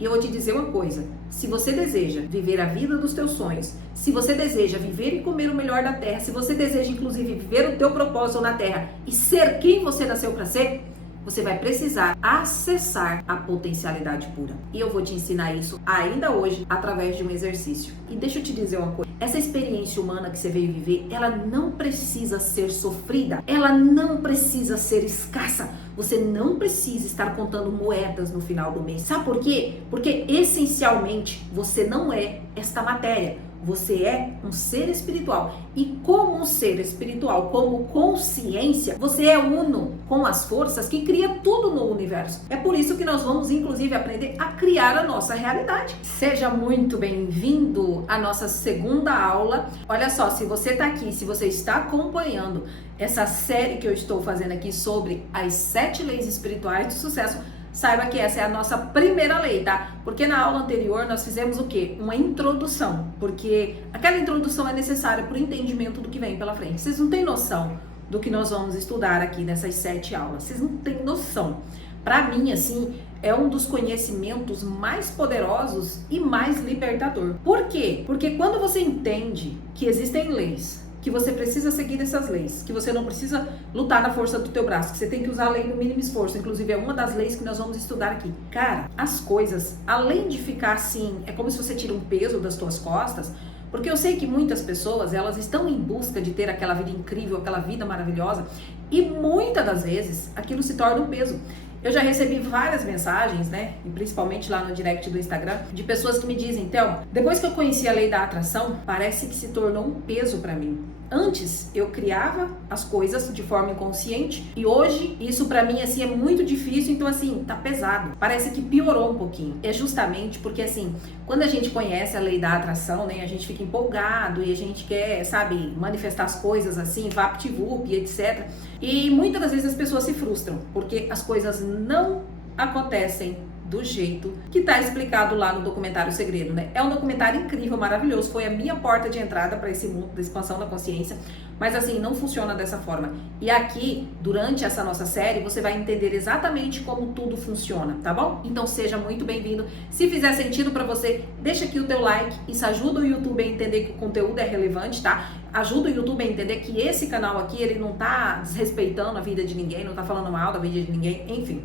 E eu vou te dizer uma coisa, se você deseja viver a vida dos teus sonhos, se você deseja viver e comer o melhor da terra, se você deseja inclusive viver o teu propósito na terra e ser quem você nasceu para ser, você vai precisar acessar a potencialidade pura. E eu vou te ensinar isso ainda hoje através de um exercício. E deixa eu te dizer uma coisa, essa experiência humana que você veio viver, ela não precisa ser sofrida, ela não precisa ser escassa. Você não precisa estar contando moedas no final do mês. Sabe por quê? Porque essencialmente você não é esta matéria. Você é um ser espiritual e como um ser espiritual, como consciência, você é uno com as forças que cria tudo no universo. É por isso que nós vamos inclusive aprender a criar a nossa realidade. Seja muito bem-vindo à nossa segunda aula. Olha só, se você está aqui, se você está acompanhando essa série que eu estou fazendo aqui sobre as 7 leis espirituais do sucesso, saiba que essa é a nossa primeira lei, tá? Porque na aula anterior nós fizemos o quê? Uma introdução, porque aquela introdução é necessária para o entendimento do que vem pela frente. Vocês não têm noção do que nós vamos estudar aqui nessas 7 aulas, vocês não têm noção. Para mim, assim, é um dos conhecimentos mais poderosos e mais libertador. Por quê? Porque quando você entende que existem leis, que você precisa seguir essas leis, que você não precisa lutar na força do teu braço, que você tem que usar a lei do mínimo esforço, inclusive é uma das leis que nós vamos estudar aqui. Cara, as coisas, além de ficar assim, é como se você tira um peso das tuas costas, porque eu sei que muitas pessoas, elas estão em busca de ter aquela vida incrível, aquela vida maravilhosa, e muitas das vezes aquilo se torna um peso. Eu já recebi várias mensagens, né, e principalmente lá no direct do Instagram, de pessoas que me dizem, Thelma, depois que eu conheci a lei da atração, parece que se tornou um peso para mim. Antes eu criava as coisas de forma inconsciente e hoje isso pra mim assim é muito difícil, então assim, tá pesado. Parece que piorou um pouquinho. É justamente porque assim, quando a gente conhece a lei da atração, né, a gente fica empolgado e a gente quer, sabe, manifestar as coisas assim, vapt-vup, etc. E muitas das vezes as pessoas se frustram, porque as coisas não acontecem do jeito que tá explicado lá no documentário Segredo, né? É um documentário incrível, maravilhoso, foi a minha porta de entrada para esse mundo da expansão da consciência, mas assim, não funciona dessa forma. E aqui, durante essa nossa série, você vai entender exatamente como tudo funciona, tá bom? Então seja muito bem-vindo. Se fizer sentido para você, deixa aqui o teu like, isso ajuda o YouTube a entender que o conteúdo é relevante, tá? Ajuda o YouTube a entender que esse canal aqui, ele não tá desrespeitando a vida de ninguém, não tá falando mal da vida de ninguém, enfim.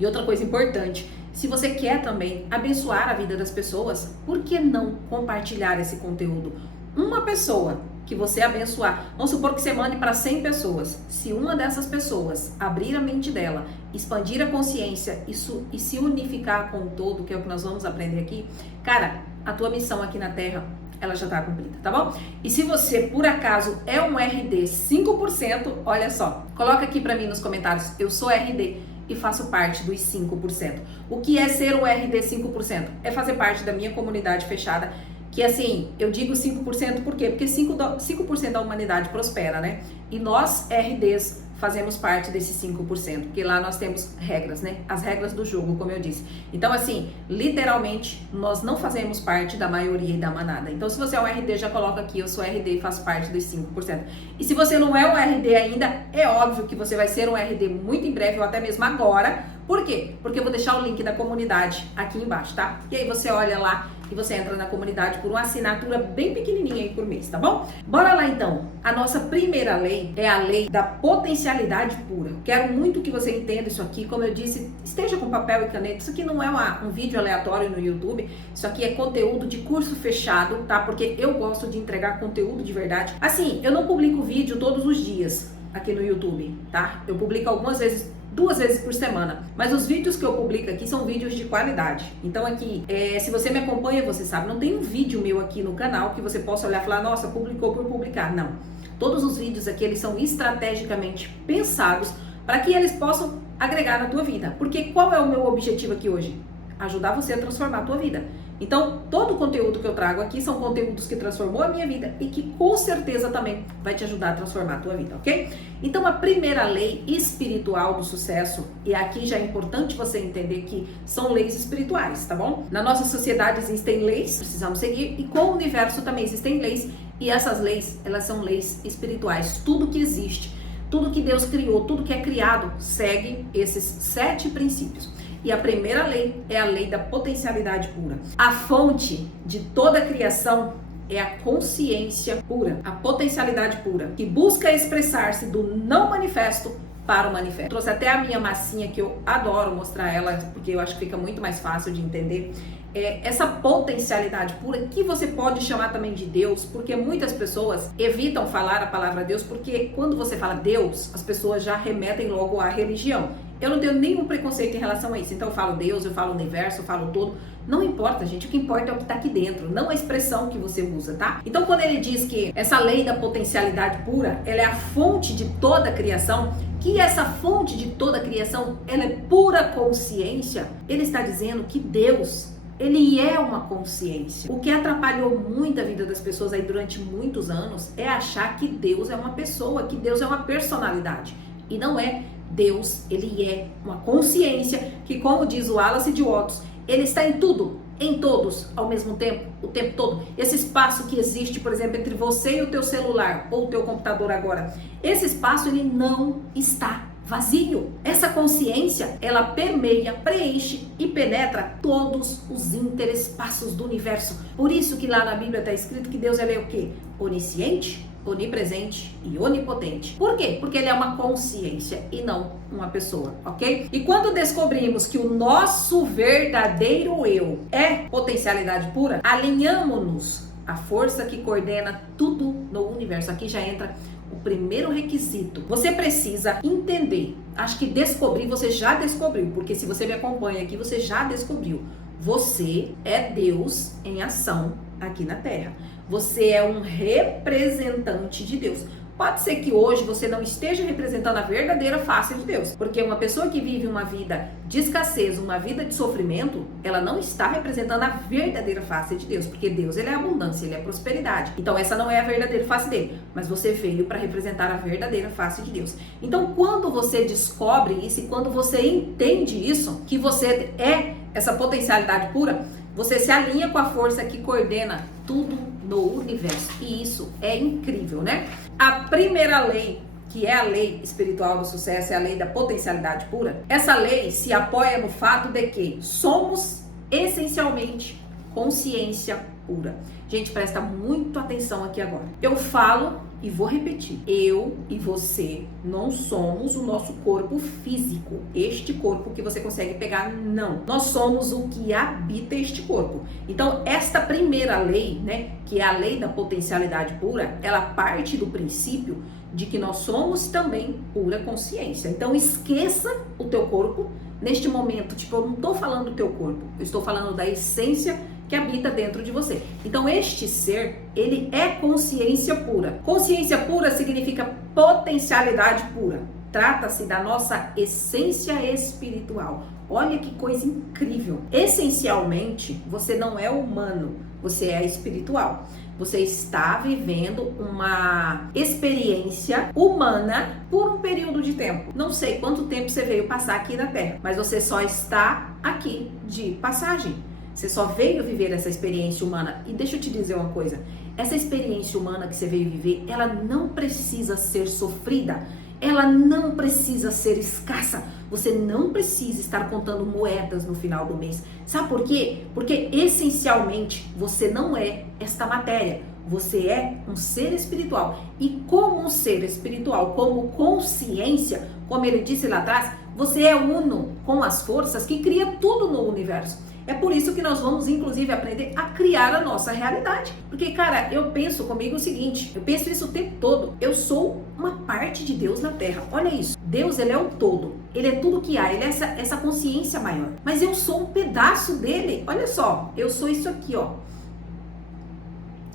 E outra coisa importante, se você quer também abençoar a vida das pessoas, por que não compartilhar esse conteúdo? Uma pessoa que você abençoar, vamos supor que você mande para 100 pessoas. Se uma dessas pessoas abrir a mente dela, expandir a consciência e se unificar com o todo, que é o que nós vamos aprender aqui, cara, a tua missão aqui na Terra, ela já está cumprida, tá bom? E se você, por acaso, é um RD 5%, olha só, coloca aqui para mim nos comentários, eu sou RD e faço parte dos 5%. O que é ser um RD 5%? É fazer parte da minha comunidade fechada, que assim, eu digo 5% por quê? Porque 5% da humanidade prospera, né? E nós, RDs, fazemos parte desse 5%, porque lá nós temos regras, né? As regras do jogo, como eu disse. Então, assim, literalmente, nós não fazemos parte da maioria e da manada. Então, se você é um RD, já coloca aqui, eu sou RD e faço parte dos 5%. E se você não é um RD ainda, é óbvio que você vai ser um RD muito em breve, ou até mesmo agora. Por quê? Porque eu vou deixar o link da comunidade aqui embaixo, tá? E aí você olha lá e você entra na comunidade por uma assinatura bem pequenininha aí por mês, tá bom? Bora lá então. A nossa primeira lei é a lei da potencialidade pura. Quero muito que você entenda isso aqui. Como eu disse, esteja com papel e caneta. Isso aqui não é um vídeo aleatório no YouTube. Isso aqui é conteúdo de curso fechado, tá? Porque eu gosto de entregar conteúdo de verdade. Assim, eu não publico vídeo todos os dias aqui no YouTube, tá? Eu publico algumas vezes, 2 vezes por semana, mas os vídeos que eu publico aqui são vídeos de qualidade. Então aqui, se você me acompanha, você sabe, não tem um vídeo meu aqui no canal que você possa olhar e falar, nossa, publicou por publicar, não. Todos os vídeos aqui, eles são estrategicamente pensados para que eles possam agregar na tua vida. Porque qual é o meu objetivo aqui hoje? Ajudar você a transformar a tua vida. Então, todo o conteúdo que eu trago aqui são conteúdos que transformou a minha vida e que com certeza também vai te ajudar a transformar a tua vida, ok? Então, a primeira lei espiritual do sucesso, e aqui já é importante você entender que são leis espirituais, tá bom? Na nossa sociedade existem leis, precisamos seguir, e com o universo também existem leis, e essas leis, elas são leis espirituais. Tudo que existe, tudo que Deus criou, tudo que é criado, segue esses 7 princípios. E a primeira lei é a lei da potencialidade pura. A fonte de toda a criação é a consciência pura, a potencialidade pura, que busca expressar-se do não manifesto para o manifesto. Trouxe até a minha massinha, que eu adoro mostrar ela, porque eu acho que fica muito mais fácil de entender. Essa potencialidade pura, que você pode chamar também de Deus, porque muitas pessoas evitam falar a palavra Deus, porque quando você fala Deus, as pessoas já remetem logo à religião. Eu não tenho nenhum preconceito em relação a isso, então eu falo Deus, eu falo universo, eu falo todo. Não importa, gente, o que importa é o que está aqui dentro, não a expressão que você usa, tá? Então, quando ele diz que essa lei da potencialidade pura, ela é a fonte de toda a criação, que essa fonte de toda a criação, ela é pura consciência, ele está dizendo que Deus, ele é uma consciência. O que atrapalhou muito a vida das pessoas aí durante muitos anos é achar que Deus é uma pessoa, que Deus é uma personalidade. E não é. Deus, ele é uma consciência que, como diz o Wallace de Watts, ele está em tudo, em todos, ao mesmo tempo, o tempo todo. Esse espaço que existe, por exemplo, entre você e o teu celular ou o teu computador agora, esse espaço, ele não está vazio. Essa consciência, ela permeia, preenche e penetra todos os interespaços do universo. Por isso que lá na Bíblia está escrito que Deus é o quê? Onisciente, onipresente e onipotente. Por quê? Porque ele é uma consciência e não uma pessoa, ok? E quando descobrimos que o nosso verdadeiro eu é potencialidade pura, alinhamos-nos à força que coordena tudo no universo. Aqui já entra o primeiro requisito. Você precisa entender. Acho que descobrir, você já descobriu, porque se você me acompanha aqui, você já descobriu. Você é Deus em ação aqui na Terra. Você é um representante de Deus. Pode ser que hoje você não esteja representando a verdadeira face de Deus, porque uma pessoa que vive uma vida de escassez, uma vida de sofrimento, ela não está representando a verdadeira face de Deus, porque Deus, ele é abundância, ele é prosperidade. Então essa não é a verdadeira face dele, mas você veio para representar a verdadeira face de Deus. Então quando você descobre isso e quando você entende isso, que você é essa potencialidade pura, você se alinha com a força que coordena tudo no universo. E isso é incrível, né? A primeira lei, que é a lei espiritual do sucesso, é a lei da potencialidade pura. Essa lei se apoia no fato de que somos essencialmente consciência pura. Gente, presta muito atenção aqui agora. Eu falo e vou repetir. Eu e você não somos o nosso corpo físico. Este corpo que você consegue pegar, não. Nós somos o que habita este corpo. Então, esta primeira lei, né, que é a lei da potencialidade pura, ela parte do princípio de que nós somos também pura consciência. Então, esqueça o teu corpo neste momento. Tipo, eu não estou falando do teu corpo. Eu estou falando da essência que habita dentro de você. Então este ser, ele é consciência pura. Consciência pura significa potencialidade pura. Trata-se da nossa essência espiritual. Olha que coisa incrível. Essencialmente, você não é humano, você é espiritual. Você está vivendo uma experiência humana por um período de tempo. Não sei quanto tempo você veio passar aqui na Terra, mas você só está aqui de passagem. Você só veio viver essa experiência humana. E deixa eu te dizer uma coisa. Essa experiência humana que você veio viver, ela não precisa ser sofrida. Ela não precisa ser escassa. Você não precisa estar contando moedas no final do mês. Sabe por quê? Porque essencialmente você não é esta matéria. Você é um ser espiritual. E como um ser espiritual, como consciência, como ele disse lá atrás, você é uno com as forças que cria tudo no universo. É por isso que nós vamos, inclusive, aprender a criar a nossa realidade. Porque, cara, eu penso comigo o seguinte, eu penso isso o tempo todo. Eu sou uma parte de Deus na Terra. Olha isso. Deus, ele é o todo. Ele é tudo que há. Ele é essa consciência maior. Mas eu sou um pedaço dele. Olha só. Eu sou isso aqui, ó.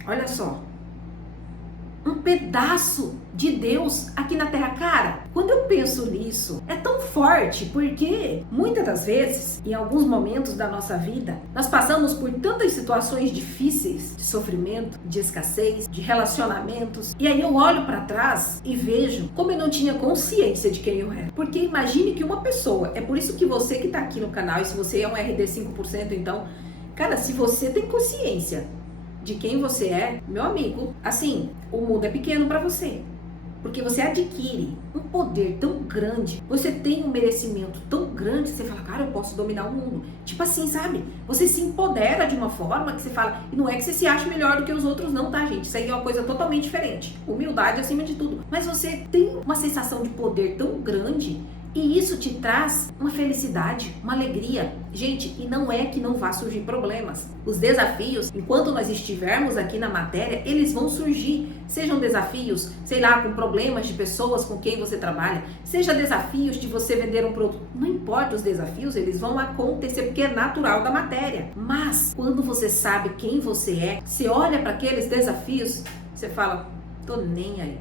Olha só. Um pedaço de Deus aqui na Terra. Cara, quando eu penso nisso, é tão forte, porque muitas das vezes, em alguns momentos da nossa vida, nós passamos por tantas situações difíceis, de sofrimento, de escassez, de relacionamentos, e aí eu olho para trás e vejo como eu não tinha consciência de quem eu era. Porque imagine que uma pessoa, é por isso que você que tá aqui no canal, e se você é um RD 5%, então, cara, se você tem consciência de quem você é, meu amigo, assim, o mundo é pequeno para você. Porque você adquire um poder tão grande, você tem um merecimento tão grande, que você fala, cara, eu posso dominar o mundo. Tipo assim, sabe? Você se empodera de uma forma que você fala, e não é que você se ache melhor do que os outros não, tá, gente? Isso aí é uma coisa totalmente diferente. Humildade acima de tudo. Mas você tem uma sensação de poder tão grande e isso te traz uma felicidade, uma alegria. Gente, e não é que não vá surgir problemas. Os desafios, enquanto nós estivermos aqui na matéria, eles vão surgir. Sejam desafios, sei lá, com problemas de pessoas com quem você trabalha, seja desafios de você vender um produto. Não importa os desafios, eles vão acontecer porque é natural da matéria. Mas, quando você sabe quem você olha para aqueles desafios, você fala, tô nem aí.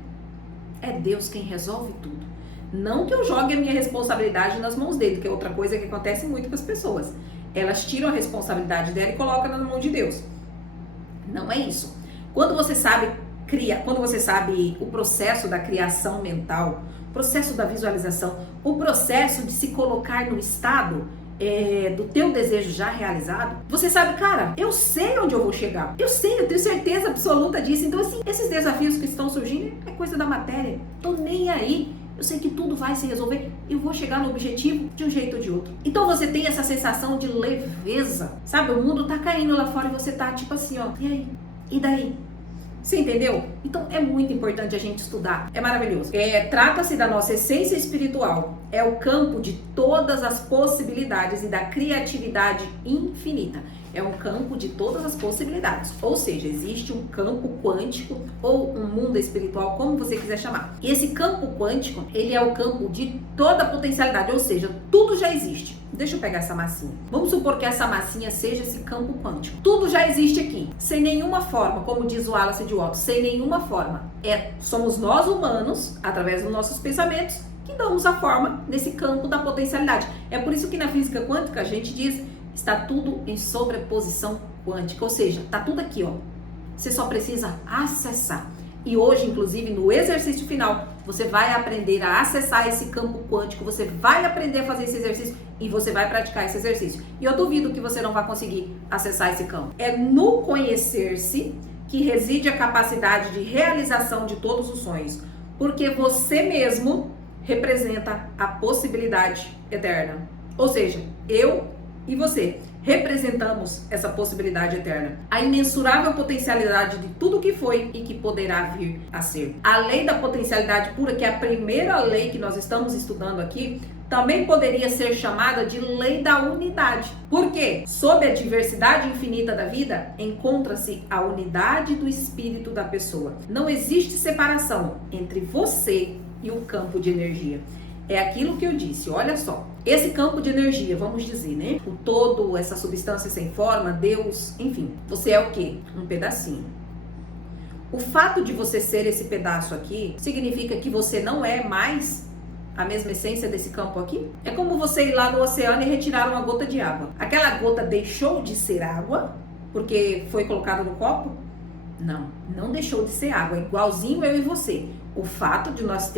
É Deus quem resolve tudo. Não que eu jogue a minha responsabilidade nas mãos dele, que é outra coisa que acontece muito com as pessoas. Elas tiram a responsabilidade dela e colocam na mão de Deus. Não é isso. Quando você sabe o processo da criação mental, o processo da visualização, o processo de se colocar no estado do teu desejo já realizado, você sabe, cara, eu sei onde eu vou chegar. Eu tenho certeza absoluta disso. Então, assim, esses desafios que estão surgindo é coisa da matéria. Tô nem aí. Eu sei que tudo vai se resolver e eu vou chegar no objetivo de um jeito ou de outro. Então você tem essa sensação de leveza, sabe? O mundo tá caindo lá fora e você tá tipo assim, ó, e aí? E daí? Você entendeu? Então é muito importante a gente estudar. É maravilhoso. Trata-se da nossa essência espiritual. É o campo de todas as possibilidades e da criatividade infinita. É um campo de todas as possibilidades. Ou seja, existe um campo quântico ou um mundo espiritual, como você quiser chamar. E esse campo quântico, ele é o campo de toda a potencialidade. Ou seja, tudo já existe. Deixa eu pegar essa massinha. Vamos supor que essa massinha seja esse campo quântico. Tudo já existe aqui. Sem nenhuma forma, como diz o Wallace de Watts, sem nenhuma forma. Somos nós humanos, através dos nossos pensamentos, que damos a forma nesse campo da potencialidade. É por isso que na física quântica a gente diz, está tudo em sobreposição quântica. Ou seja, está tudo aqui, ó. Você só precisa acessar. E hoje, inclusive, no exercício final, você vai aprender a acessar esse campo quântico, você vai aprender a fazer esse exercício e você vai praticar esse exercício. E eu duvido que você não vai conseguir acessar esse campo. É no conhecer-se que reside a capacidade de realização de todos os sonhos, porque você mesmo representa a possibilidade eterna. Ou seja, eu e você representamos essa possibilidade eterna, a imensurável potencialidade de tudo que foi e que poderá vir a ser. A lei da potencialidade pura, que é a primeira lei que nós estamos estudando aqui, também poderia ser chamada de lei da unidade. Por quê? Sob a diversidade infinita da vida, encontra-se a unidade do espírito da pessoa. Não existe separação entre você e o campo de energia. É aquilo que eu disse, olha só. Esse campo de energia, vamos dizer, né? O todo, essa substância sem forma, Deus, enfim. Você é o quê? Um pedacinho. O fato de você ser esse pedaço aqui, significa que você não é mais a mesma essência desse campo aqui? É como você ir lá no oceano e retirar uma gota de água. Aquela gota deixou de ser água porque foi colocada no copo? Não, não deixou de ser água. É igualzinho eu e você. O fato de nós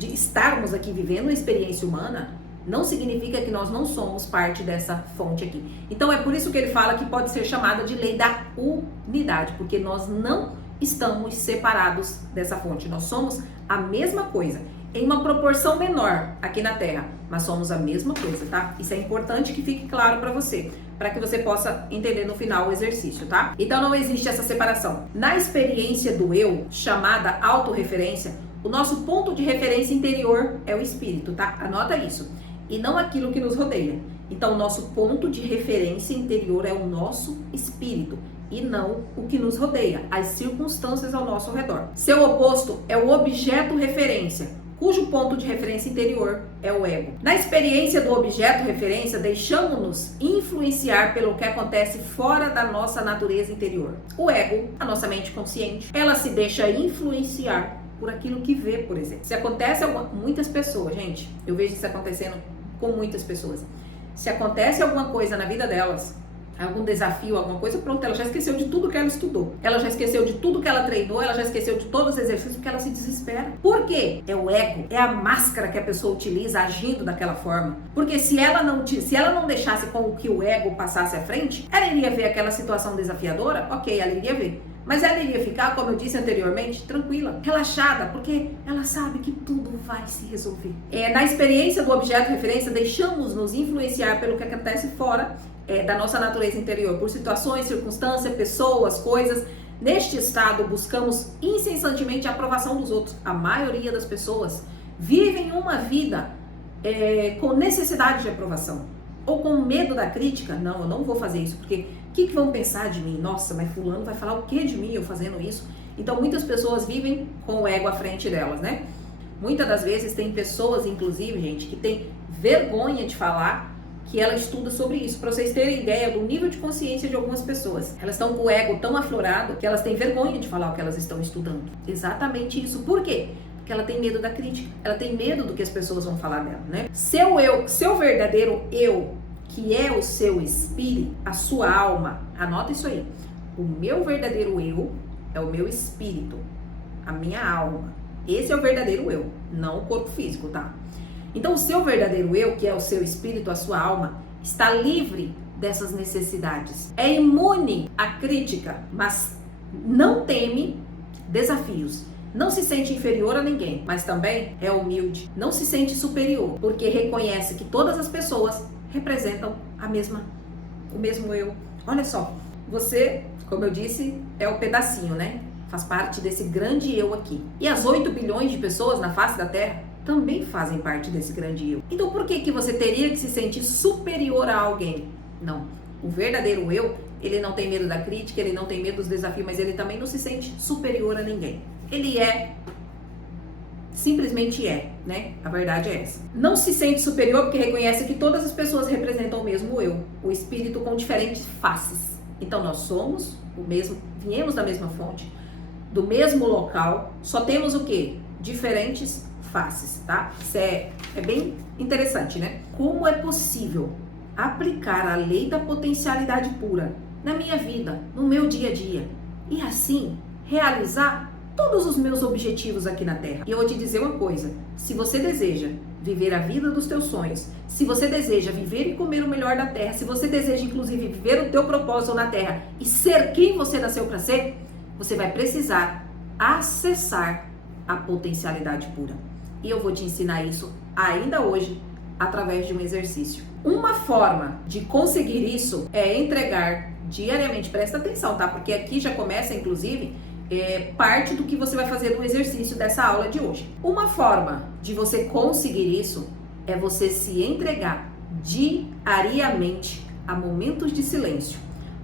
estarmos aqui vivendo uma experiência humana, não significa que nós não somos parte dessa fonte aqui. Então é por isso que ele fala que pode ser chamada de lei da unidade, porque nós não estamos separados dessa fonte, nós somos a mesma coisa, em uma proporção menor aqui na Terra, mas somos a mesma coisa, tá? Isso é importante que fique claro para você, para que você possa entender no final o exercício, tá? Então não existe essa separação. Na experiência do eu, chamada autorreferência, o nosso ponto de referência interior é o espírito, tá? Anota isso. E não aquilo que nos rodeia. Então, o nosso ponto de referência interior é o nosso espírito e não o que nos rodeia, as circunstâncias ao nosso redor. Seu oposto é o objeto referência, cujo ponto de referência interior é o ego. Na experiência do objeto referência, deixamos-nos influenciar pelo que acontece fora da nossa natureza interior. O ego, a nossa mente consciente, ela se deixa influenciar por aquilo que vê, por exemplo. Se acontece muitas pessoas, gente, eu vejo isso acontecendo com muitas pessoas. Se acontece alguma coisa na vida delas, algum desafio, alguma coisa, pronto, ela já esqueceu de tudo que ela estudou. Ela já esqueceu de tudo que ela treinou, ela já esqueceu de todos os exercícios, porque ela se desespera. Por quê? É o ego, é a máscara que a pessoa utiliza agindo daquela forma. Porque se ela não deixasse com que o ego passasse à frente, ela iria ver aquela situação desafiadora, ok, ela iria ver. Mas ela iria ficar, como eu disse anteriormente, tranquila, relaxada, porque ela sabe que tudo vai se resolver. Na experiência do objeto de referência, deixamos-nos influenciar pelo que acontece fora da nossa natureza interior, por situações, circunstâncias, pessoas, coisas. Neste estado, buscamos incessantemente a aprovação dos outros. A maioria das pessoas vivem uma vida com necessidade de aprovação, ou com medo da crítica. Não, eu não vou fazer isso, porque o que vão pensar de mim? Nossa, mas fulano vai falar o que de mim eu fazendo isso? Então muitas pessoas vivem com o ego à frente delas, né? Muitas das vezes tem pessoas, inclusive, gente, que tem vergonha de falar que ela estuda sobre isso. Para vocês terem ideia do nível de consciência de algumas pessoas, elas estão com o ego tão aflorado que elas têm vergonha de falar o que elas estão estudando. Exatamente isso. Por quê? Porque ela tem medo da crítica, ela tem medo do que as pessoas vão falar dela, né? Seu verdadeiro eu, que é o seu espírito, a sua alma, anota isso aí. O meu verdadeiro eu é o meu espírito, a minha alma. Esse é o verdadeiro eu, não o corpo físico, tá? Então o seu verdadeiro eu, que é o seu espírito, a sua alma, está livre dessas necessidades. É imune à crítica, mas não teme desafios. Não se sente inferior a ninguém, mas também é humilde. Não se sente superior, porque reconhece que todas as pessoas representam o mesmo eu. Olha só, você, como eu disse, é o pedacinho, né? Faz parte desse grande eu aqui. E as 8 bilhões de pessoas na face da Terra também fazem parte desse grande eu. Então por que você teria que se sentir superior a alguém? Não. O verdadeiro eu, ele não tem medo da crítica, ele não tem medo dos desafios, mas ele também não se sente superior a ninguém. Ele simplesmente né? A verdade é essa. Não se sente superior porque reconhece que todas as pessoas representam o mesmo eu, o espírito com diferentes faces. Então nós somos o mesmo, viemos da mesma fonte, do mesmo local, só temos o quê? Diferentes faces, tá? Isso é bem interessante, né? Como é possível aplicar a lei da potencialidade pura na minha vida, no meu dia a dia, e assim realizar todos os meus objetivos aqui na Terra? E eu vou te dizer uma coisa: se você deseja viver a vida dos teus sonhos, se você deseja viver e comer o melhor da Terra, se você deseja inclusive viver o teu propósito na Terra e ser quem você nasceu para ser, você vai precisar acessar a potencialidade pura. E eu vou te ensinar isso ainda hoje através de um exercício. Uma forma de conseguir isso é entregar diariamente, presta atenção, tá? Porque aqui já começa, inclusive, parte do que você vai fazer no exercício dessa aula de hoje. Uma forma de você conseguir isso é você se entregar diariamente a momentos de silêncio,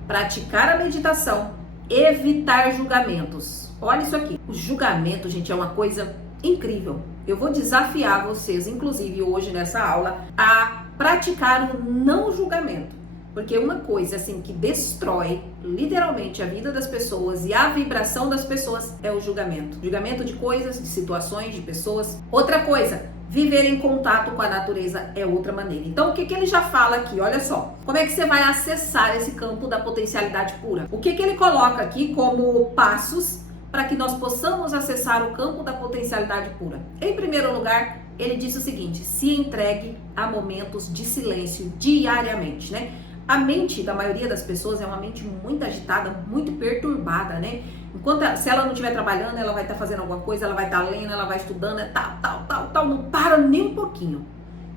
praticar a meditação, evitar julgamentos. Olha isso aqui. O julgamento, gente, é uma coisa incrível. Eu vou desafiar vocês, inclusive hoje nessa aula, a praticar o não julgamento. Porque uma coisa assim que destrói literalmente a vida das pessoas e a vibração das pessoas é o julgamento. Julgamento de coisas, de situações, de pessoas. Outra coisa, viver em contato com a natureza é outra maneira. Então o que ele já fala aqui? Olha só. Como é que você vai acessar esse campo da potencialidade pura? O que ele coloca aqui como passos para que nós possamos acessar o campo da potencialidade pura? Em primeiro lugar, ele diz o seguinte: se entregue a momentos de silêncio diariamente, né? A mente da maioria das pessoas é uma mente muito agitada, muito perturbada, né? Se ela não estiver trabalhando, ela vai estar fazendo alguma coisa, ela vai estar lendo, ela vai estudando, tal, não para nem um pouquinho.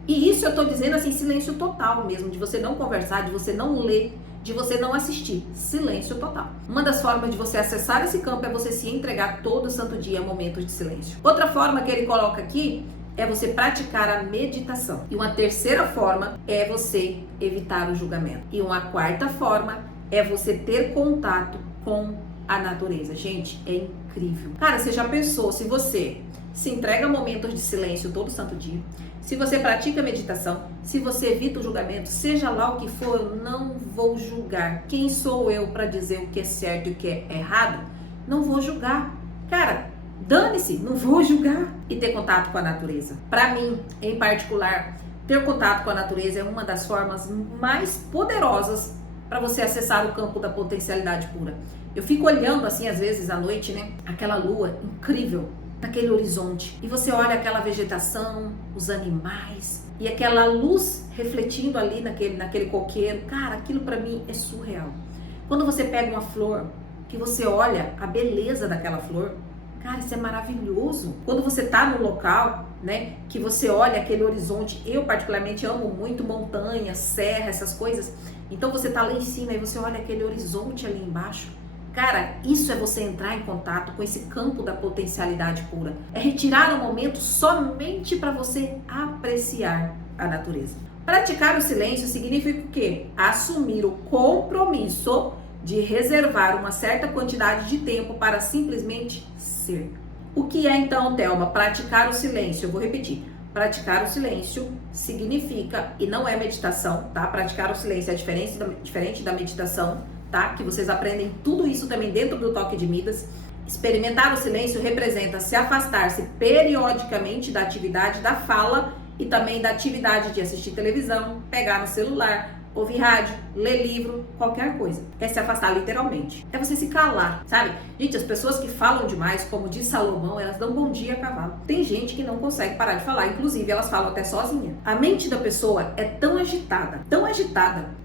E isso eu tô dizendo assim, silêncio total mesmo, de você não conversar, de você não ler, de você não assistir. Silêncio total. Uma das formas de você acessar esse campo é você se entregar todo santo dia a momentos de silêncio. Outra forma que ele coloca aqui é você praticar a meditação. E uma terceira forma é você evitar o julgamento. E uma quarta forma é você ter contato com a natureza. Gente, é incrível. Cara, você já pensou, se você se entrega a momentos de silêncio todo santo dia, se você pratica meditação, se você evita o julgamento, seja lá o que for, eu não vou julgar. Quem sou eu para dizer o que é certo e o que é errado? Não vou julgar. Cara, dane-se, não vou julgar. E ter contato com a natureza. Para mim, em particular, ter contato com a natureza é uma das formas mais poderosas para você acessar o campo da potencialidade pura. Eu fico olhando assim, às vezes, à noite, né? Aquela lua incrível, naquele horizonte. E você olha aquela vegetação, os animais, e aquela luz refletindo ali naquele coqueiro. Cara, aquilo para mim é surreal. Quando você pega uma flor que você olha a beleza daquela flor. Cara, isso é maravilhoso. Quando você tá no local, né, que você olha aquele horizonte, eu particularmente amo muito montanha, serra, essas coisas. Então você tá lá em cima e você olha aquele horizonte ali embaixo. Cara, isso é você entrar em contato com esse campo da potencialidade pura. É retirar um momento somente para você apreciar a natureza. Praticar o silêncio significa o quê? Assumir o compromisso de reservar uma certa quantidade de tempo para simplesmente ser. O que é então, Thelma, praticar o silêncio? Eu vou repetir. Praticar o silêncio significa, e não é meditação, tá? Praticar o silêncio é diferente da meditação, tá? Que vocês aprendem tudo isso também dentro do Toque de Midas. Experimentar o silêncio representa se afastar-se periodicamente da atividade da fala e também da atividade de assistir televisão, pegar no celular, ouvir rádio, ler livro, qualquer coisa. É se afastar literalmente. É você se calar, sabe? Gente, as pessoas que falam demais, como diz Salomão, elas dão bom dia a cavalo. Tem gente que não consegue parar de falar, inclusive elas falam até sozinha. A mente da pessoa é tão agitada,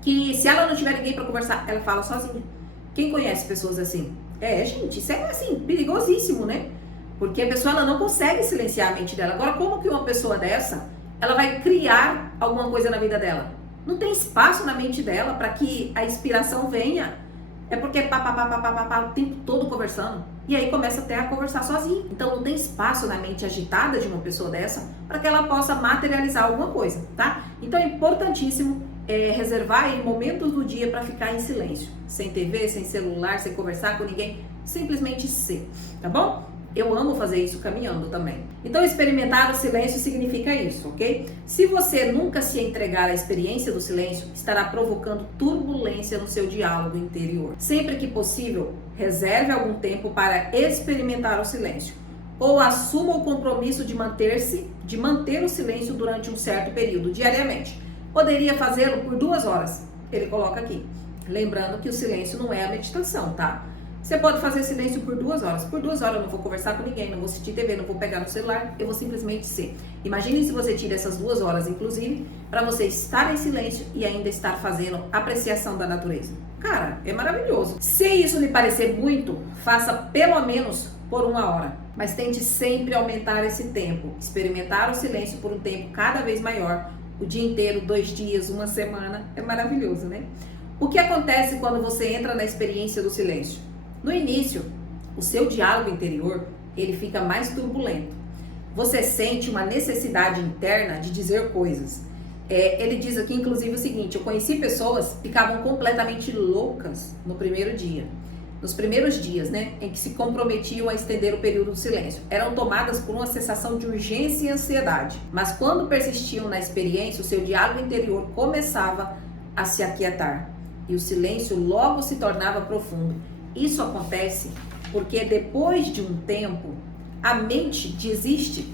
que se ela não tiver ninguém para conversar, ela fala sozinha. Quem conhece pessoas assim? Gente, isso é assim, perigosíssimo, né? Porque a pessoa ela não consegue silenciar a mente dela. Agora, como que uma pessoa dessa, ela vai criar alguma coisa na vida dela? Não tem espaço na mente dela para que a inspiração venha. É porque o tempo todo conversando. E aí começa até a conversar sozinho. Então não tem espaço na mente agitada de uma pessoa dessa para que ela possa materializar alguma coisa, tá? Então é importantíssimo reservar aí momentos do dia para ficar em silêncio. Sem TV, sem celular, sem conversar com ninguém. Simplesmente ser, tá bom? Eu amo fazer isso caminhando também. Então, experimentar o silêncio significa isso, ok? Se você nunca se entregar à experiência do silêncio, estará provocando turbulência no seu diálogo interior. Sempre que possível, reserve algum tempo para experimentar o silêncio. Ou assuma o compromisso de manter o silêncio durante um certo período, diariamente. Poderia fazê-lo por 2 horas. Ele coloca aqui. Lembrando que o silêncio não é a meditação, tá? Você pode fazer silêncio por 2 horas. Por 2 horas eu não vou conversar com ninguém, não vou assistir TV, não vou pegar no celular, eu vou simplesmente ser. Imagine se você tira essas 2 horas, inclusive, para você estar em silêncio e ainda estar fazendo apreciação da natureza. Cara, é maravilhoso. Se isso lhe parecer muito, faça pelo menos por 1 hora. Mas tente sempre aumentar esse tempo. Experimentar o silêncio por um tempo cada vez maior. O dia inteiro, 2 dias, 1 semana. É maravilhoso, né? O que acontece quando você entra na experiência do silêncio? No início, o seu diálogo interior, ele fica mais turbulento. Você sente uma necessidade interna de dizer coisas. Ele diz aqui, inclusive, o seguinte: eu conheci pessoas que ficavam completamente loucas no primeiro dia. Nos primeiros dias, né, em que se comprometiam a estender o período do silêncio. Eram tomadas por uma sensação de urgência e ansiedade. Mas quando persistiam na experiência, o seu diálogo interior começava a se aquietar. E o silêncio logo se tornava profundo. Isso acontece porque depois de um tempo, a mente desiste.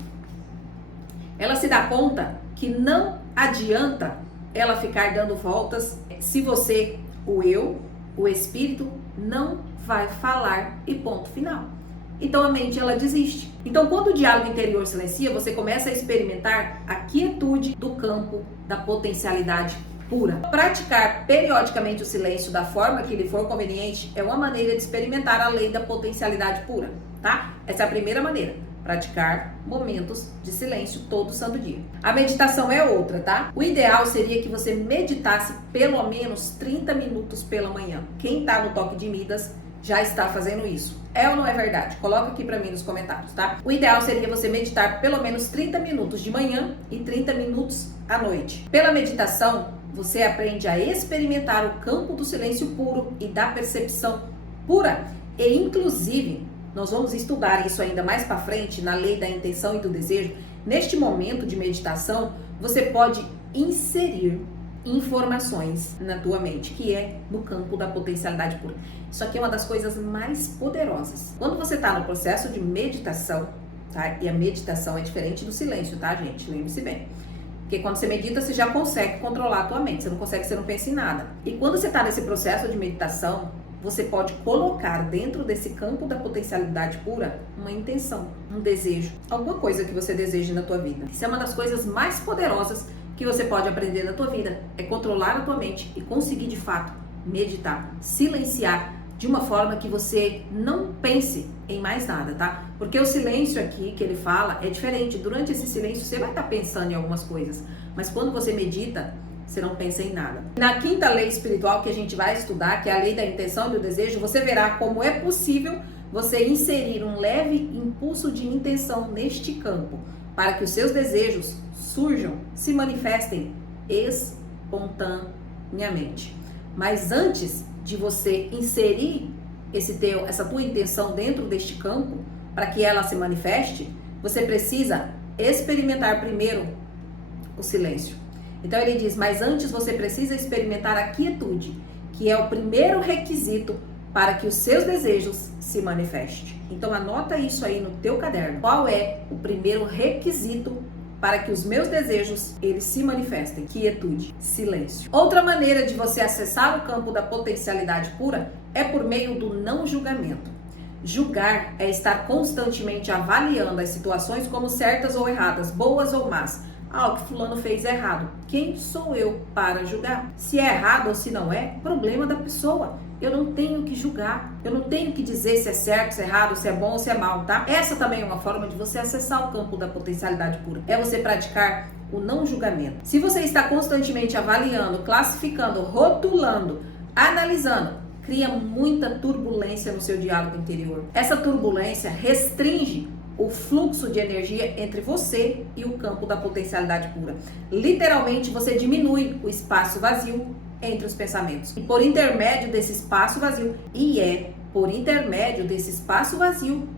Ela se dá conta que não adianta ela ficar dando voltas se você, o eu, o espírito, não vai falar e ponto final. Então a mente ela desiste. Então quando o diálogo interior silencia, você começa a experimentar a quietude do campo da potencialidade pura. Praticar periodicamente o silêncio da forma que lhe for conveniente é uma maneira de experimentar a lei da potencialidade pura, tá? Essa é a primeira maneira. Praticar momentos de silêncio todo santo dia. A meditação é outra, tá? O ideal seria que você meditasse pelo menos 30 minutos pela manhã. Quem tá no Toque de Midas já está fazendo isso. É ou não é verdade? Coloca aqui pra mim nos comentários, tá? O ideal seria você meditar pelo menos 30 minutos de manhã e 30 minutos à noite. Pela meditação, você aprende a experimentar o campo do silêncio puro e da percepção pura. E, inclusive, nós vamos estudar isso ainda mais para frente na lei da intenção e do desejo. Neste momento de meditação, você pode inserir informações na tua mente, que é no campo da potencialidade pura. Isso aqui é uma das coisas mais poderosas. Quando você está no processo de meditação, tá? E a meditação é diferente do silêncio, tá, gente? Lembre-se bem. Porque quando você medita, você já consegue controlar a tua mente. Você não consegue, você não pensa em nada. E quando você está nesse processo de meditação, você pode colocar dentro desse campo da potencialidade pura uma intenção, um desejo, alguma coisa que você deseje na tua vida. Isso é uma das coisas mais poderosas que você pode aprender na tua vida, é controlar a tua mente e conseguir de fato meditar, silenciar de uma forma que você não pense em mais nada, tá? Porque o silêncio aqui que ele fala é diferente. Durante esse silêncio você vai estar pensando em algumas coisas, mas quando você medita, você não pensa em nada. Na quinta lei espiritual que a gente vai estudar, que é a lei da intenção e do desejo, você verá como é possível você inserir um leve impulso de intenção neste campo, para que os seus desejos surjam, se manifestem espontaneamente. Mas antes de você inserir essa tua intenção dentro deste campo, para que ela se manifeste, você precisa experimentar primeiro o silêncio. Então ele diz, mas antes você precisa experimentar a quietude, que é o primeiro requisito para que os seus desejos se manifestem. Então anota isso aí no teu caderno. Qual é o primeiro requisito para que os meus desejos eles se manifestem? Quietude, silêncio. Outra maneira de você acessar o campo da potencialidade pura é por meio do não julgamento. Julgar é estar constantemente avaliando as situações como certas ou erradas, boas ou más. O que fulano fez é errado. Quem sou eu para julgar? Se é errado ou se não é, problema da pessoa. Eu não tenho que julgar. Eu não tenho que dizer se é certo, se é errado, se é bom ou se é mal, tá? Essa também é uma forma de você acessar o campo da potencialidade pura. É você praticar o não julgamento. Se você está constantemente avaliando, classificando, rotulando, analisando, cria muita turbulência no seu diálogo interior. Essa turbulência restringe o fluxo de energia entre você e o campo da potencialidade pura. Literalmente, você diminui o espaço vazio entre os pensamentos. E por intermédio desse espaço vazio,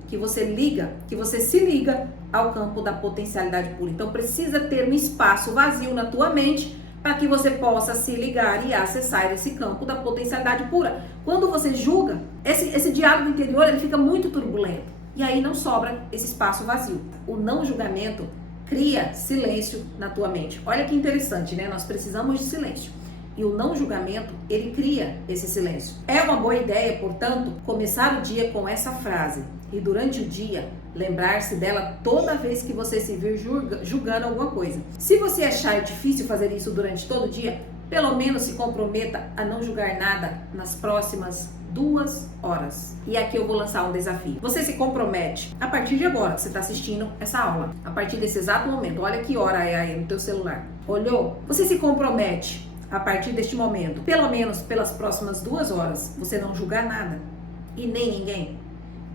que você se liga ao campo da potencialidade pura. Então, precisa ter um espaço vazio na tua mente para que você possa se ligar e acessar esse campo da potencialidade pura. Quando você julga, esse diálogo interior ele fica muito turbulento. E aí não sobra esse espaço vazio. O não julgamento cria silêncio na tua mente. Olha que interessante, né? Nós precisamos de silêncio. E o não julgamento, ele cria esse silêncio. É uma boa ideia, portanto, começar o dia com essa frase. E durante o dia, lembrar-se dela toda vez que você se vir julgando alguma coisa. Se você achar difícil fazer isso durante todo o dia, pelo menos se comprometa a não julgar nada nas próximas 2 horas. E aqui eu vou lançar um desafio. Você se compromete a partir de agora que você está assistindo essa aula, a partir desse exato momento. Olha que hora é aí no teu celular. Olhou? Você se compromete a partir deste momento, pelo menos pelas próximas 2 horas, você não julgar nada e nem ninguém.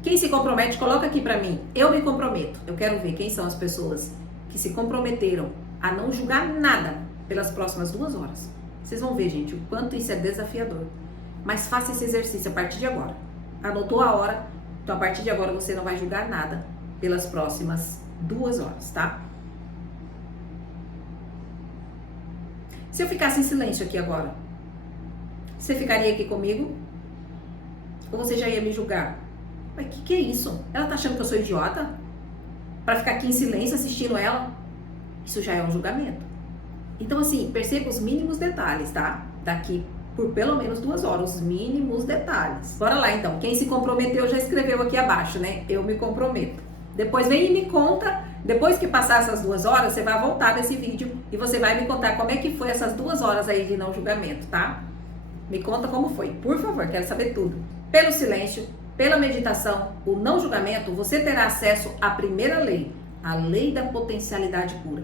Quem se compromete, coloca aqui pra mim. Eu me comprometo. Eu quero ver quem são as pessoas que se comprometeram a não julgar nada pelas próximas 2 horas. Vocês vão ver, gente, o quanto isso é desafiador. Mas faça esse exercício a partir de agora. Anotou a hora? Então, a partir de agora, você não vai julgar nada pelas próximas 2 horas, tá? Se eu ficasse em silêncio aqui agora, você ficaria aqui comigo? Ou você já ia me julgar? Mas que é isso? Ela tá achando que eu sou idiota? Pra ficar aqui em silêncio assistindo ela? Isso já é um julgamento. Então, assim, perceba os mínimos detalhes, tá? Daqui por pelo menos 2 horas, os mínimos detalhes. Bora lá, então. Quem se comprometeu já escreveu aqui abaixo, né? Eu me comprometo. Depois vem e me conta. Depois que passar essas 2 horas, você vai voltar nesse vídeo e você vai me contar como é que foi essas 2 horas aí de não julgamento, tá? Me conta como foi, por favor, quero saber tudo. Pelo silêncio, pela meditação, o não julgamento, você terá acesso à primeira lei, a lei da potencialidade pura.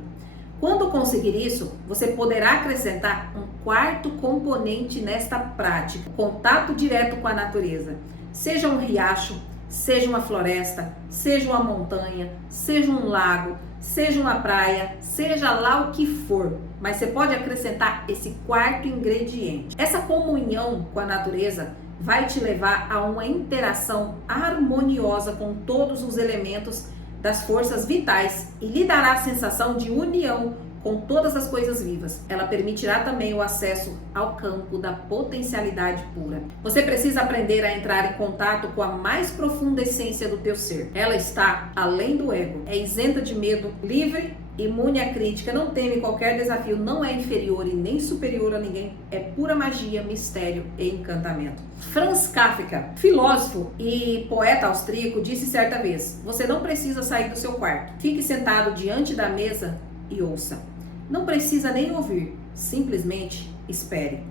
Quando conseguir isso, você poderá acrescentar um 4º componente nesta prática, contato direto com a natureza. Seja um riacho, seja uma floresta, seja uma montanha, seja um lago, seja uma praia, seja lá o que for, mas você pode acrescentar esse 4º ingrediente. Essa comunhão com a natureza vai te levar a uma interação harmoniosa com todos os elementos das forças vitais e lhe dará a sensação de união com todas as coisas vivas. Ela permitirá também o acesso ao campo da potencialidade pura. Você precisa aprender a entrar em contato com a mais profunda essência do teu ser. Ela está além do ego, é isenta de medo, livre, imune à crítica, não teme qualquer desafio, não é inferior e nem superior a ninguém, é pura magia, mistério e encantamento. Franz Kafka, filósofo e poeta austríaco, disse certa vez: você não precisa sair do seu quarto, fique sentado diante da mesa e ouça. Não precisa nem ouvir, simplesmente espere.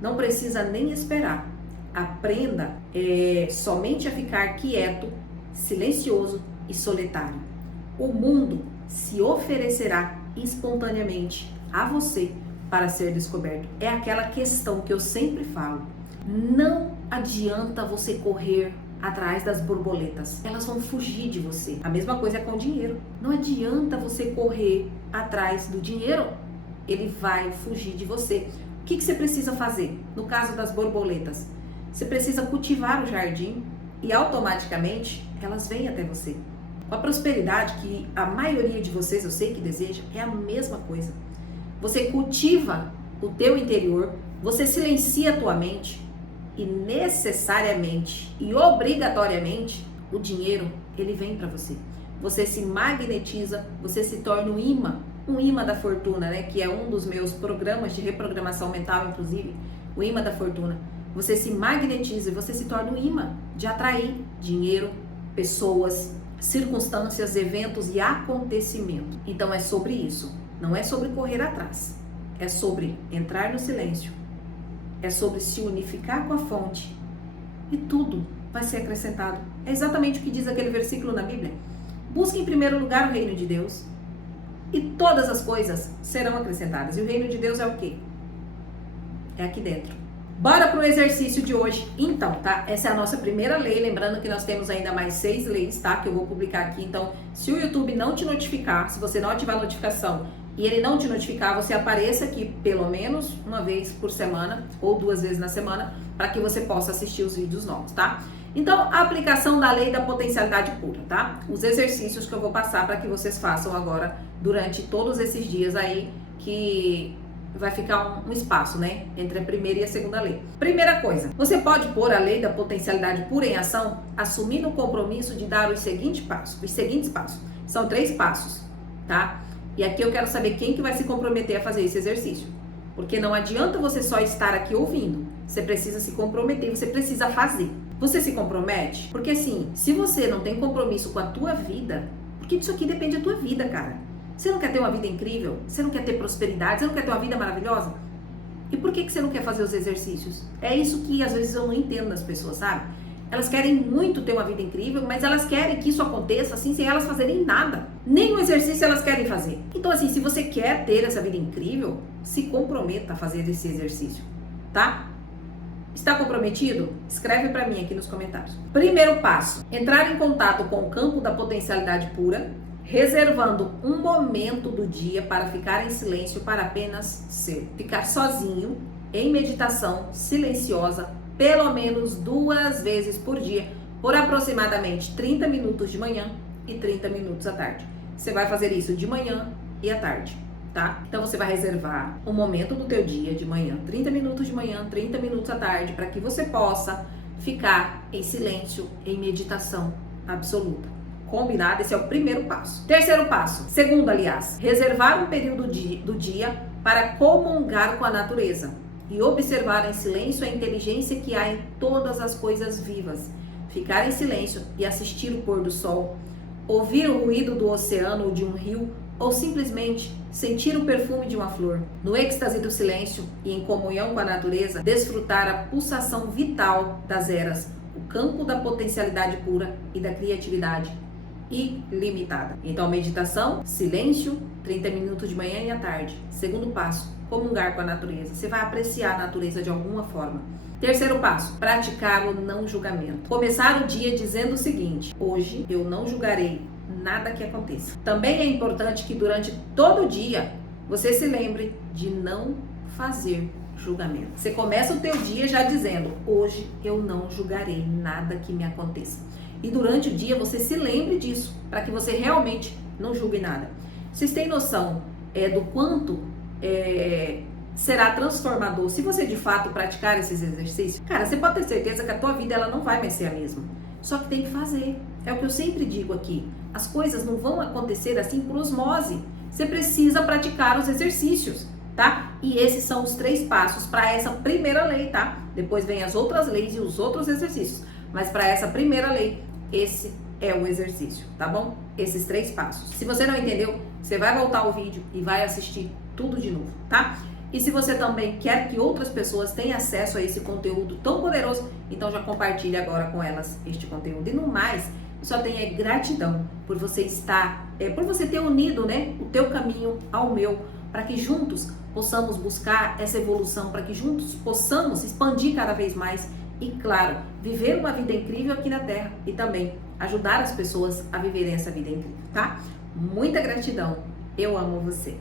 Não precisa nem esperar, aprenda somente a ficar quieto, silencioso e solitário. O mundo se oferecerá espontaneamente a você para ser descoberto. É aquela questão que eu sempre falo. Não adianta você correr atrás das borboletas. Elas vão fugir de você. A mesma coisa é com o dinheiro. Não adianta você correr atrás do dinheiro. Ele vai fugir de você. O que você precisa fazer? No caso das borboletas, você precisa cultivar o jardim e automaticamente elas vêm até você. A prosperidade que a maioria de vocês, eu sei que deseja, é a mesma coisa. Você cultiva o teu interior, você silencia a tua mente e necessariamente e obrigatoriamente o dinheiro, ele vem para você. Você se magnetiza, você se torna um imã da fortuna, né? Que é um dos meus programas de reprogramação mental, inclusive, o imã da fortuna. Você se magnetiza e você se torna um imã de atrair dinheiro, pessoas, circunstâncias, eventos e acontecimentos. Então é sobre isso. Não é sobre correr atrás. É sobre entrar no silêncio. É sobre se unificar com a fonte. E tudo vai ser acrescentado. É exatamente o que diz aquele versículo na Bíblia. Busque em primeiro lugar o reino de Deus. E todas as coisas serão acrescentadas. E o reino de Deus é o quê? É aqui dentro. Bora pro exercício de hoje, então, tá? Essa é a nossa primeira lei, lembrando que nós temos ainda mais 6 leis, tá? Que eu vou publicar aqui, então, se o YouTube não te notificar, se você não ativar a notificação e ele não te notificar, você apareça aqui pelo menos uma vez por semana ou 2 vezes na semana, para que você possa assistir os vídeos novos, tá? Então, a aplicação da lei da potencialidade pura, tá? Os exercícios que eu vou passar para que vocês façam agora durante todos esses dias aí, que vai ficar um espaço, né, entre a primeira e a segunda lei. Primeira coisa, você pode pôr a lei da potencialidade pura em ação, assumindo o compromisso de dar os seguintes passos. São 3 passos, tá? E aqui eu quero saber quem que vai se comprometer a fazer esse exercício. Porque não adianta você só estar aqui ouvindo. Você precisa se comprometer, você precisa fazer. Você se compromete? Porque assim, se você não tem compromisso com a tua vida, porque disso aqui depende da tua vida, cara. Você não quer ter uma vida incrível? Você não quer ter prosperidade? Você não quer ter uma vida maravilhosa? E por que você não quer fazer os exercícios? É isso que às vezes eu não entendo das pessoas, sabe? Elas querem muito ter uma vida incrível, mas elas querem que isso aconteça assim, sem elas fazerem nada. Nem o exercício elas querem fazer. Então assim, se você quer ter essa vida incrível, se comprometa a fazer esse exercício, tá? Está comprometido? Escreve para mim aqui nos comentários. Primeiro passo, entrar em contato com o campo da potencialidade pura, reservando um momento do dia para ficar em silêncio, para apenas ser. Ficar sozinho, em meditação silenciosa, pelo menos 2 vezes por dia, por aproximadamente 30 minutos de manhã e 30 minutos à tarde. Você vai fazer isso de manhã e à tarde, tá? Então você vai reservar um momento do teu dia de manhã, 30 minutos de manhã, 30 minutos à tarde, para que você possa ficar em silêncio, em meditação absoluta. Combinado? Esse é o primeiro passo. Terceiro passo, segundo, aliás, reservar um período do dia para comungar com a natureza e observar em silêncio a inteligência que há em todas as coisas vivas. Ficar em silêncio e assistir o pôr do sol, ouvir o ruído do oceano ou de um rio, ou simplesmente sentir o perfume de uma flor. No êxtase do silêncio e em comunhão com a natureza, desfrutar a pulsação vital das eras, o campo da potencialidade pura e da criatividade ilimitada. Então, meditação, silêncio, 30 minutos de manhã e à tarde. Segundo passo, comungar com a natureza. Você vai apreciar a natureza de alguma forma. Terceiro passo, praticar o não julgamento. Começar o dia dizendo o seguinte: hoje eu não julgarei nada que aconteça. Também é importante que durante todo o dia você se lembre de não fazer julgamento. Você começa o teu dia já dizendo: hoje eu não julgarei nada que me aconteça. E durante o dia você se lembre disso, para que você realmente não julgue nada. Vocês têm noção do quanto será transformador se você de fato praticar esses exercícios? Cara, você pode ter certeza que a tua vida ela não vai mais ser a mesma. Só que tem que fazer. É o que eu sempre digo aqui. As coisas não vão acontecer assim por osmose. Você precisa praticar os exercícios, tá? E esses são os 3 passos para essa primeira lei, tá? Depois vem as outras leis e os outros exercícios. Mas para essa primeira lei, esse é o exercício, tá bom? Esses 3 passos. Se você não entendeu, você vai voltar ao vídeo e vai assistir tudo de novo, tá? E se você também quer que outras pessoas tenham acesso a esse conteúdo tão poderoso, então já compartilhe agora com elas este conteúdo. E no mais, só tenha gratidão por você estar, por você ter unido, né, o teu caminho ao meu, para que juntos possamos buscar essa evolução, para que juntos possamos expandir cada vez mais e, claro, viver uma vida incrível aqui na Terra e também ajudar as pessoas a viverem essa vida incrível, tá? Muita gratidão. Eu amo você.